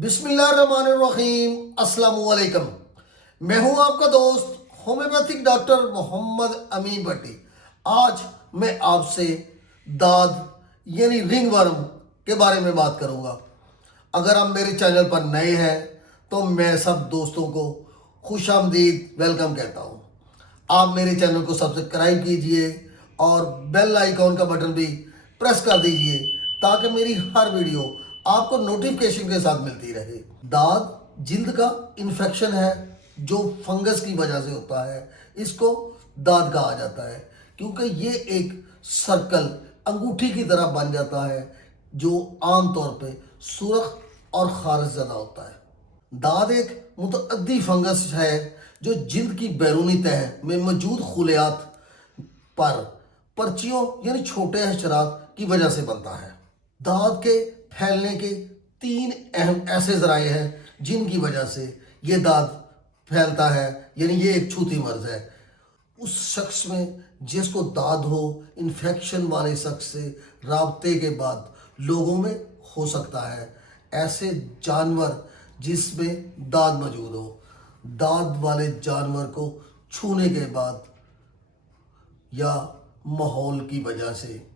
बिस्मिल्लाहिर्रहमानिर्रहीम अस्सलाम वालेकुम। मैं हूं आपका दोस्त होम्योपैथिक डॉक्टर मोहम्मद अमीन भट्टी। आज मैं आपसे दाद यानी रिंगवर्म के बारे में बात करूंगा। अगर आप मेरे चैनल पर नए हैं तो मैं सब दोस्तों को खुशामदीद वेलकम कहता हूं। आप मेरे चैनल को सब्सक्राइब कीजिए और बेल आइकॉन का बटन भी प्रेस कर दीजिए ताकि मेरी हर वीडियो आपको नोटिफिकेशन के साथ मिलती रहे। दाद जिल्द का इन्फेक्शन है जो फंगस की वजह से होता है। इसको दाद कहा जाता है क्योंकि ये एक सर्कल अंगूठी की तरह बन जाता है जो आमतौर पे सुर्ख और खारिज ज़दा होता है। दाद एक मुतअद्दी फंगस है जो जिल्द की बैरूनी तह में मौजूद खुलियात पर पर्चियों यानी छोटे हशरात की वजह से बनता है। दाद के फैलने के तीन अहम ऐसे ज़राए हैं जिनकी वजह से ये दाद फैलता है, यानी ये एक छूती मर्ज है। उस शख्स में जिसको दाद हो, इन्फेक्शन वाले शख्स से राब्ते के बाद लोगों में हो सकता है। ऐसे जानवर जिसमें दाद मौजूद हो, दाद वाले जानवर को छूने के बाद या माहौल की वजह से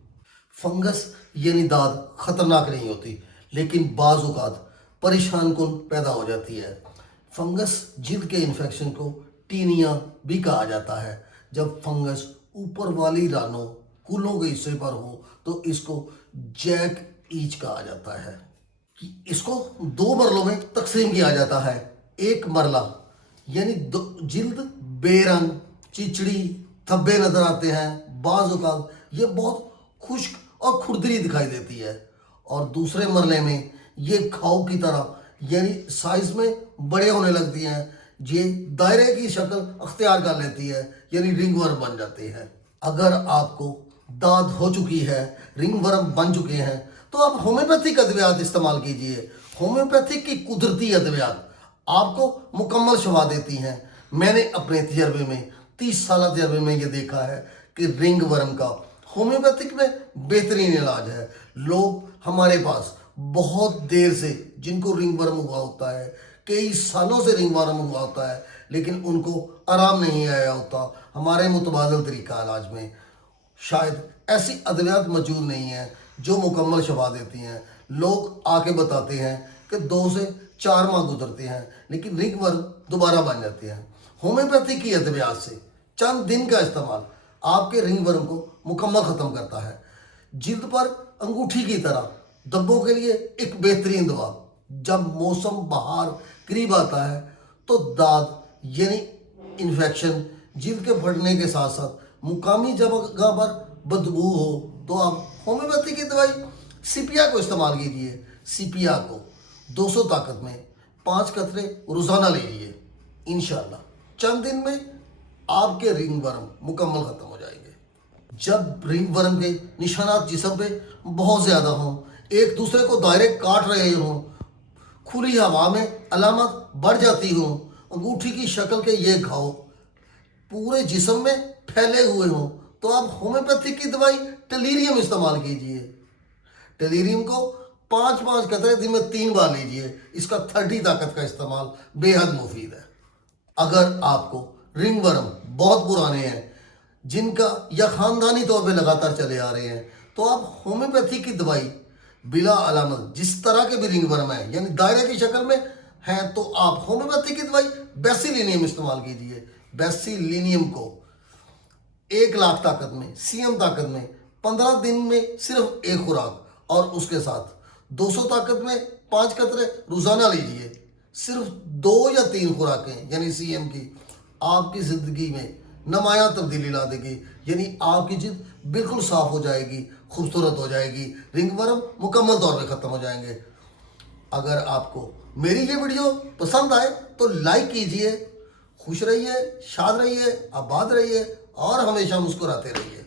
फंगस यानी दाद ख़तरनाक नहीं होती, लेकिन बाज़ औक़ात परेशान कुन पैदा हो जाती है। फंगस जिल्द के इन्फेक्शन को टीनिया भी कहा जाता है। जब फंगस ऊपर वाली रानों कूलों के हिस्से पर हो तो इसको जैक ईच कहा जाता है। इसको दो मरलों में तकसीम किया जाता है। एक मरला यानी जिल्द बेरंग, चिचड़ी, धब्बे नज़र आते हैं, बाज़ औक़ात ये बहुत खुश्क और खुरदरी दिखाई देती है, और दूसरे मरले में ये घाव की तरह यानी साइज में बड़े होने लगती हैं। ये दायरे की शक्ल अख्तियार कर लेती है, यानी रिंगवर्म बन जाती है। अगर आपको दाद हो चुकी है, रिंगवर्म बन चुके हैं, तो आप होम्योपैथिक अद्वियात इस्तेमाल कीजिए। होम्योपैथिक की कुदरती अद्वियात आपको मुकम्मल शफा देती हैं। मैंने अपने तजर्बे में 30 साल तजर्बे में ये देखा है कि रिंगवर्म का होम्योपैथिक में बेहतरीन इलाज है। लोग हमारे पास बहुत देर से जिनको रिंगवर्म हुआ होता है, कई सालों से रिंगवर्म हुआ होता है, लेकिन उनको आराम नहीं आया होता। हमारे मुतबादल तरीका इलाज में शायद ऐसी अद्वियात मौजूद नहीं है जो मुकम्मल शफा देती हैं। लोग आके बताते हैं कि 2 से 4 माह गुजरते हैं लेकिन रिंगवर्म दोबारा बन जाते हैं। होम्योपैथिक की अद्वियात से चंद दिन का इस्तेमाल आपके रिंगवर्म को मुकम्मल ख़त्म करता है। जिल्द पर अंगूठी की तरह धब्बों के लिए एक बेहतरीन दवा। जब मौसम बहार करीब आता है तो दाद यानी इन्फेक्शन जिल्द के फटने के साथ साथ मुकामी जगह पर बदबू हो तो आप होम्योपैथी की दवाई सीपिया को इस्तेमाल कीजिए। सीपिया को 200 ताकत में 5 कतरे रोज़ाना लीजिए। इंशाल्लाह चंद दिन में आपके रिंगवर्म मुकम्मल ख़त्म हो जाएंगे। जब रिंगवर्म के निशानात जिस्म पे बहुत ज़्यादा हों, एक दूसरे को डायरेक्ट काट रहे हों, खुली हवा में अलामत बढ़ जाती हों, अंगूठी की शक्ल के ये घाव पूरे जिस्म में फैले हुए हों, तो आप होम्योपैथिक की दवाई टेलीरियम इस्तेमाल कीजिए। टेलीरियम को 5-5 कतरे दिन में 3 बार लीजिए। इसका 30 ताकत का इस्तेमाल बेहद मुफीद है। अगर आपको रिंगवर्म बहुत पुराने हैं जिनका या ख़ानदानी तौर पे लगातार चले आ रहे हैं, तो आप होम्योपैथी की दवाई बिला अलामत जिस तरह के भी रिंगवर्म है यानी दायरे की शक्ल में हैं, तो आप होम्योपैथी की दवाई बेसिलिनियम इस्तेमाल कीजिए। बेसिलिनियम को 1 लाख ताकत में, सीएम ताकत में 15 दिन में सिर्फ 1 खुराक, और उसके साथ 200 ताकत में 5 कतरे रोज़ाना लीजिए। सिर्फ 2 या 3 खुराकें यानी सीएम की आपकी ज़िंदगी में नुमायाँ तब्दीली ला देगी, यानी आपकी जिल्द बिल्कुल साफ़ हो जाएगी, खूबसूरत हो जाएगी, रिंगवर्म मुकम्मल तौर पे ख़त्म हो जाएंगे। अगर आपको मेरी ये वीडियो पसंद आए तो लाइक कीजिए। खुश रहिए, शाद रहिए, आबाद रहिए और हमेशा मुस्कुराते रहिए।